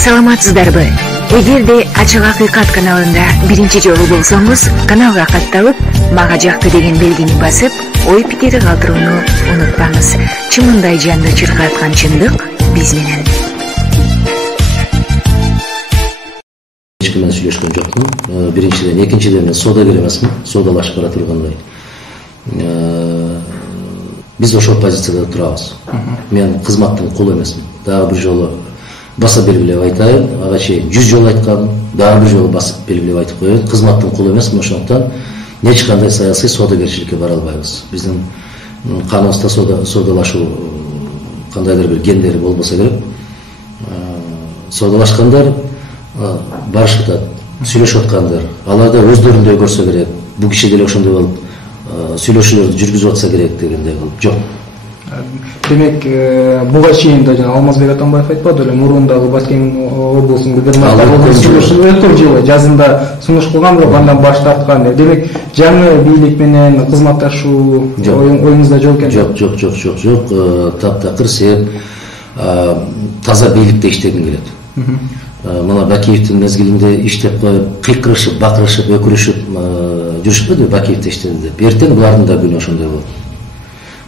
Саламатсыздарбы? Эгерде Ачык Акыйкат каналында биринчи жолу болсоңуз, каналга катталып, мага жакты деген белгини басып, ой пикири калтырууну унутпаңыз. Чымындай жанды чыркаткан чындык биз менен. Эч ким менен сүйлөшкөн жокмун. Биринчиден, экинчиден мен соодагер эмесмин, соодалашып бара тургандай. Биз ошол позицияда турабыз. Мен кызматтын кулу эмесмин. Дагы бир жолу баса белгилеп айтайын, ага чейин 100 жолу айткам, дагы бир жолу басып белгилеп айтып коеюн. Кызматтын кулу эмесмин, ошондуктан эч кандай саясий соодагерчиликке бара албайбыз. Биздин каныбызда соодалашуу кандайдыр бир гендери болбосо керек. Соодалашкандар барышып атат, сүйлөшүп аткандар. Аларда өздөрүндөй көрсө керек. Бул киши деле ошондой болуп сүйлөшүүлөрдү жүргүзүп атса керек дегендей кылып. Жок. Демек, буга чейин да жана Алмазбек Атамбаев айтпады эле, мурундагы Баткен облусунун губернатору өткөн жылы жазында сунуш кылган, бирок андан баш тарткан. Демек, жаңы бийлик менен кызматташуу оюңузда жок экен? Жок. Таптакыр себеп таза бийликте иштегим келет. Мына Бакиевдин мезгилинде иштеп коюп, кыйкырышып, бакырышып, өкүрүшүп жүрүшпөдү Бакиевде иштеди деп. Эртең булардын да күнү ошондой болот.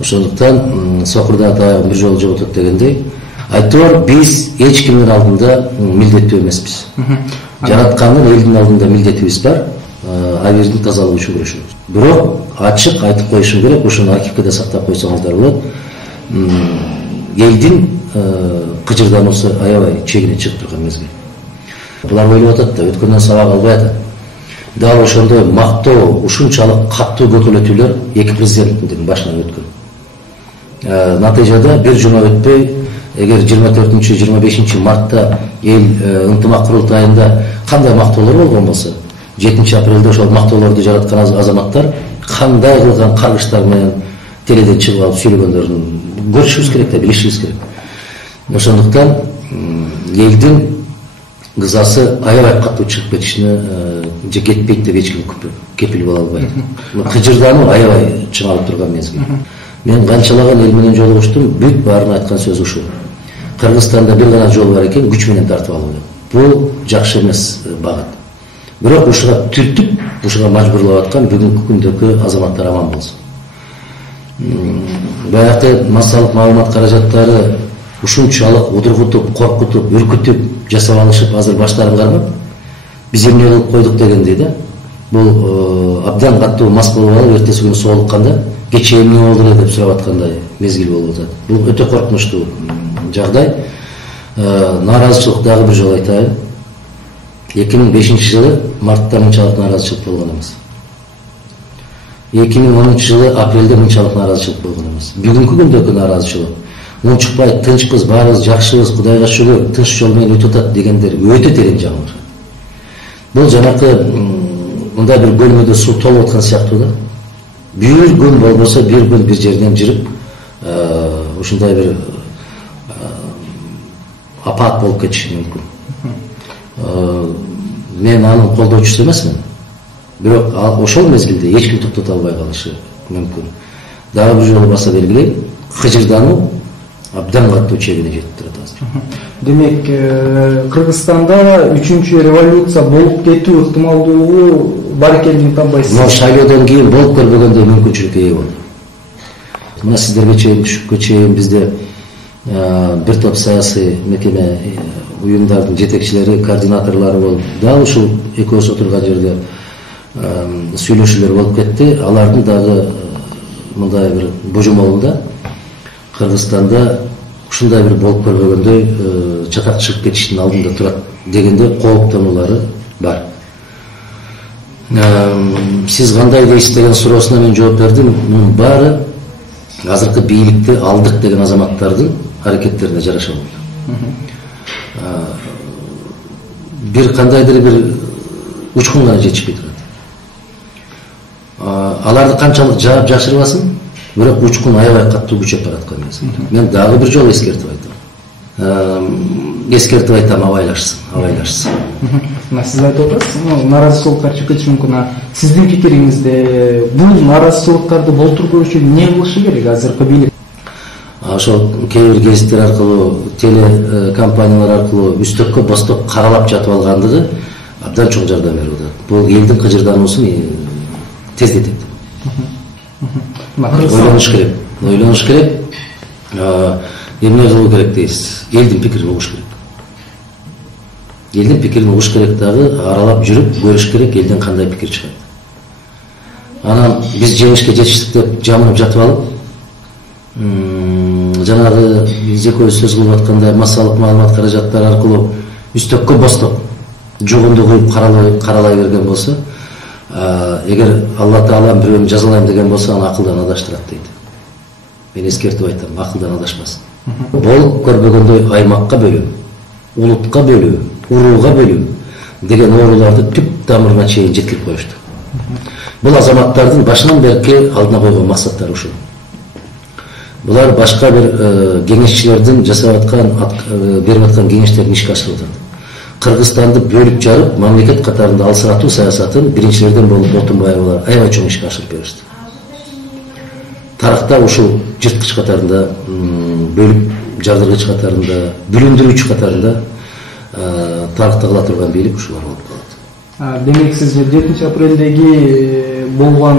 Ошондуктан сокурда тагы бир жолу жоготот дегендей, айтор биз эч кимдин алдында милдеттүү эмеспиз. Жараткандын элдин алдында милдетибиз бар, абердин тазалыгы үчүн күрөшөбүз. Бирок ачык айтып коюшум керек, ошону архивге да сактап койсоңуздар болот. Элдин кыжырдануусу аябай чегине чыгып турган мезгил. Булар ойлоп атат да, өткөндөн сабак албай атат. Дал ошондой мактоо, ушунчалык каттуу көкөлөтүүлөр эки президенттин башынан өткөн. Натыйжада бир жума өтпөй, эгер 24-25 мартта эл ынтымак курултайында кандай мактоолор болгон болсо, 7 апрелде ошол мактоолорду жараткан азаматтар кандай кылган каргыштар менен теледен чыгып алып сүйлөгөндөрүн көрүшүбүз керек да, билишибиз керек. Ошондуктан элдин гызасы аябай каттуу чыгып кетишине же кетпейт деп эч ким кепил боло албайт. Кыжырдануу аябай чыңалып турган мезгил. Мен канчалаган эл менен жолугуштум, бүт баарын айткан сөз ушул. Кыргызстанда бир гана жол бар экен, күч менен тартып алуу. Бул жакшы эмес багыт. Бирок ушуга түртүп, ушуга мажбурлап аткан бүгүнкү күндөгү азаматтар аман болсун. Баягы массалык маалымат каражаттары ушунчалык удургутуп, коркутуп, үркүтүп жасап алышып, азыр баштарын кармап, биз эмне кылып койдук дегендей да. Бул абдан каттуу мас болуп алып, эртеси күнү соолукканда кечээ эмне болду деп сурап аткандай мезгил болуп атат. Бул өтө коркунучтуу жагдай. Нааразычылык дагы бир жолу айтайын. 2005 жылы мартта мынчалык нааразычылык болгон эмес. 2010 жылы апрелде мынчалык нааразычылык болгон эмес. Бүгүнкү күндөгү нааразычылык унчукпай, тынчпыз, баарыбыз жакшыбыз, Кудайга шүгүр, тынч жол менен өтүп атат дегендер өтө терең жаңылык. Бул жанакы мындай бир бөлмөдө суу толуп аткан сыяктуу да. Бир күн болбосо бир күн бир жерден жырып, ушундай бир апат болуп кетиши мүмкүн. Мен анын колдоочусу эмесмин. Бирок ошол мезгилде эч ким токтото албай калышы мүмкүн. Дагы бир жолу баса белгилейм, кыжырдануу абдан каттуу чегине жетип турат азыр. Демек, Кыргызстанда 3-чү революция болуп кетүү ыктымалдуулугу бар экенин табайсыз. Мына шайлоодон кийин болуп көрбөгөндөй мүмкүнчүлүккө ээ болду. Мына сиздерге чейин, түшүккө чейин бизде бир топ саясий мекеме уюмдардын жетекчилери, координаторлору болуп, дал ушул экөөбүз отурган жерде сүйлөшүүлөр болуп кетти. Алардын дагы мындай бир божомолунда Кыргызстанда ушундай бир болуп көрбөгөндөй чатак чыгып кетиштин алдында турат дегенде кооптонуулары бар. Сиз кандай дейсиз деген суроосуна мен жооп бердим. Мунун баары азыркы бийликти алдык деген азаматтардын аракеттерине жараша болду. Бир кандайдыр бир учкун гана жетишпей турат. Аларды канчалык жаап жашырбасын, бирок учкун аябай каттуу күчөп бараткан эмес. Мен дагы бир жолу эскертип айтам, абайлашсын. Сиз айтып атасыз, нааразычылыктар чыгып кетиши мүмкүн. Сиздин пикириңизде бул нааразычылыктарды болтургуу үчүн эмне кылышы керек азыркы бийлик? ошол кээ бир гезиттер аркылуу, теле компаниялар аркылуу үстөккө бостоп каралап жатып алгандыгы абдан чоң жардам берип атат. Бул элдин кыжырдануусун тездетет. Ойлонуш керек. Эмне кылуу керек дейсиз? Элдин пикирин угуш керек. Элдин пикирин угуш керек дагы, аралап жүрүп көрүш керек элден кандай пикир чыгат. Анан биз жеңишке жетиштик деп жамырып жатып алып, жанагы биз экөөбүз сөз кылып аткандай массалык маалымат каражаттары аркылуу үстөккө бостоп жугунду куюп каралай берген болсо, эгер Алла Таала бирөөнү жазалайм деген болсо, аны акылдан адаштырат дейт. Мен эскертип айтам, акылдан адашпасын. Болуп көрбөгөндөй аймакка бөлүү, улутка бөлүү, урууга бөлүү деген ооруларды түп тамырына чейин жеткирип коюшту. Бул азаматтардын башынан берки алдына койгон максаттары ушул. Булар башка бир кеңешчилердин жасап аткан, берип аткан кеңештерин ишке ашырып атат. Кыргызстанды бөлүп жарып, мамлекет катарында алсыратуу саясатын биринчилерден болуп Отунбаевалар аябай чоң ишке ашырып беришти. Тарыхта ушул жырткыч катарында, бөлүп жардыргыч катарында, бүлүндүрүүчү катарында тарыхта кала турган бийлик ушулар болуп калат. Демек сиз 7 апрелдеги болгон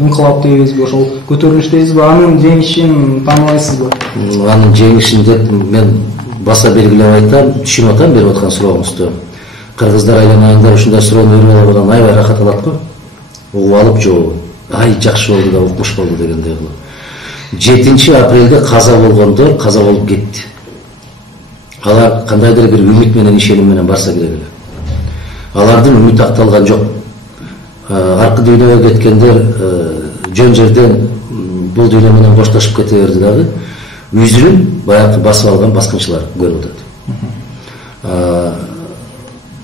инкылап дейбизби, ошол көтөрүлүш дейбизби, анын жеңишин тааныбайсызбы? Анын жеңишин деп мен баса белгилеп айтам, түшүнүп атам берип аткан сурооңузду. Кыргыздар айланайындар ушундай суроону берип алган аябай рахат алат го. Угуп алып жоо. Ай жакшы болду да укмуш болду дегендей кылып. 7 апрелде каза болгондор каза болуп кетти. Алар кандайдыр бир үмүт менен, ишеним менен барса керек эле. Алардын үмүтү акталган жок. Аркы дүйнөгө кеткендер жөн жерден бул дүйнө менен коштошуп кете берди дагы. Үзүрүн баягы басып алган баскынчылар көрүп атат.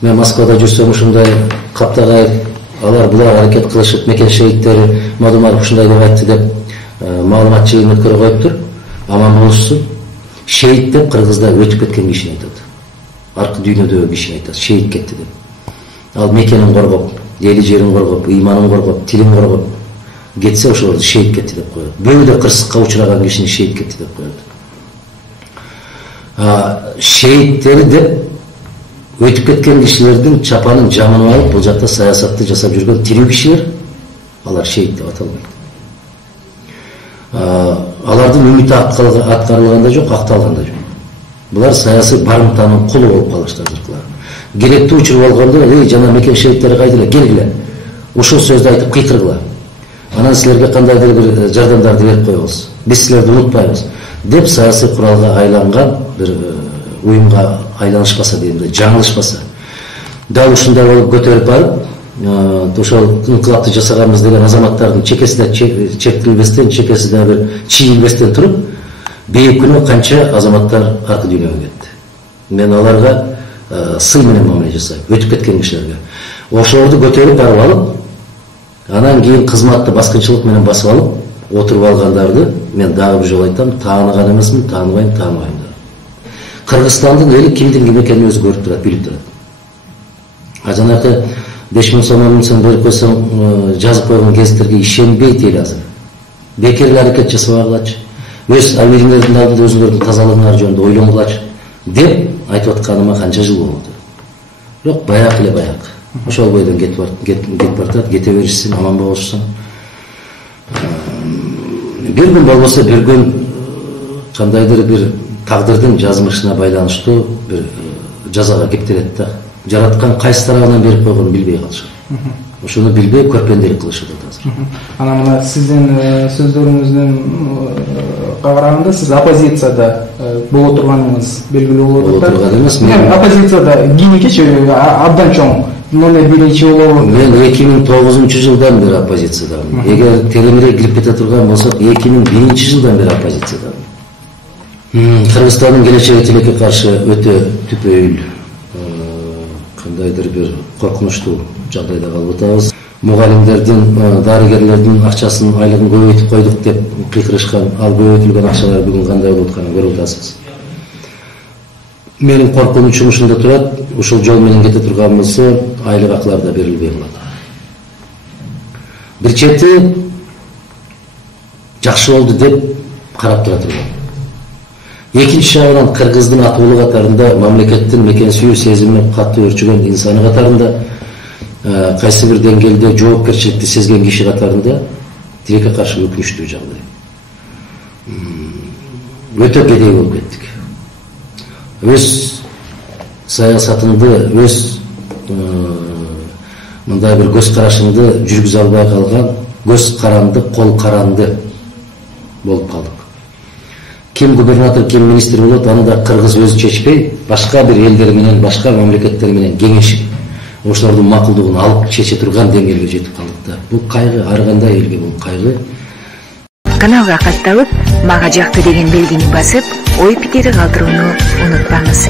Мен Москвада жүрсөм ушундай Каптагай булар аракет кылышып, мекен шейиттери Мадумаров ушундай деп айтты деп маалымат жыйын өткөрө коюптур. Аман болушсун. Шейит деп кыргызда өтүп кеткен кишини айтат. Аркы дүйнөдөгү кишини айтат, шейит кетти деп. Ал мекенин коргоп, эли жерин коргоп, ыйманын коргоп, тилин коргоп кетсе ошолорду шейит кетти деп коет. Бөөдө кырсыкка учураган кишини шейит кетти деп коет. Шейиттери деп өтүп кеткен кишилердин чапанын жамынып алып, бул жакта саясатты жасап жүргөн тирүү кишилер, алар шейит деп аталбайт. Алардын үмүтү аткарылганда жок, акталганда жок. Булар саясий барымтанын кулу болуп калышты азыркылар. Керектүү учур болгондо, жана мекен шейиттери кайдыла, келгиле. Ушул сөздү айтып кыйкыргыла. Анан силерге кандайдыр бир жардамдарды берип коебуз. Биз силерди унутпайбыз деп саясий куралга айланган бир уюмга айланышпаса дейм да, жаңылышпаса. Дал ушундай болуп көтөрүп барып, ошол инкылапты жасаганбыз деген азаматтардын чекесине чектелбестен, чекесине бир чийилбестен туруп, бейик күнү канча азаматтар аркы дүйнөгө кетти. Мен аларга сый менен мамиле жасайм, өтүп кеткен кишилерге. Ошолорду көтөрүп барып алып, анан кийин кызматты баскынчылык менен басып алып, отуруп алгандарды мен дагы бир жолу айтам, тааныган эмесмин, тааныбайм да. Кыргызстандын эли кимдин ким экенин өзү көрүп турат, билип турат. Жанагы 5000 сом, 10 000 сом берип койсоң, жазып койгон гезиттерге ишенбейт эл азыр. Бекер аракет жасабагылачы. Өз абийиңердин алдында өзүңөрдүн тазалыгыңар жөнүндө ойлонгулачы деп айтып атканыма канча жыл болду. Бирок баягы эле баягы. Ошол бойдон кетип бартат, кете беришсин, аман болушсун. Бир күн болбосо бир күн кандайдыр бир тагдырдын жазмышына байланыштуу бир жазага кептелет да. Жараткан кайсы тарабынан берип койгонун билбей калышат. Ошону билбей көрпөндөлүк кылышат азыр. Анан мына сиздин сөздөрүңүздөн караганда сиз оппозицияда боло турганыңыз белгилүү болот да. Боло турган эмес. Мен оппозицияда кийинкичи абдан чоң номер 1 болобу. Мен 2009-жылдан бери оппозициядамын. Эгер тереңирээк кирип кете турган болсок, 2001-жылдан бери оппозициядамын. Кыргызстандын келечеги тилекке каршы өтө түпөйүл, кандайдыр бир коркунучтуу жагдайда калып атабыз. Мугалимдердин, дарыгерлердин акчасын, айлыгын көбөйтүп койдук деп кыйкырышкан, ал көбөйтүлгөн акчалар бүгүн кандай болуп атканын көрүп атасыз. Менин коркунучум ушунда турат, ушул жол менен кете турган болсо, айлык акылар да берилбей калат. Бир чети жакшы болду деп карап тура турган. Экинчи жагынан кыргыздын атуулу катарында, мамлекеттин мекенсүйүү сезими катуу өрчүгөн инсаны катарында, кайсы бир деңгээлде жоопкерчиликти сезген киши катарында тилекке каршы өкүнүчтүү жагдай. Өтө кедей болуп кеттик. Өз саясатыңды, өз мындай бир көз карашыңды жүргүзө албай калган, көз каранды, кол каранды болуп калдык. Ким губернатор, ким министр болот, аны да кыргыз өзү чечпей, башка бир элдер менен, башка мамлекеттер менен кеңешип, ошолордун макулдугун алып чече турган деңгээлге жетип калдык да. Бул кайгы, ар кандай элге бул кайгы. Каналга катталып, мага жакты деген белгини басып, ой пикири калтырууну унутпаңыз.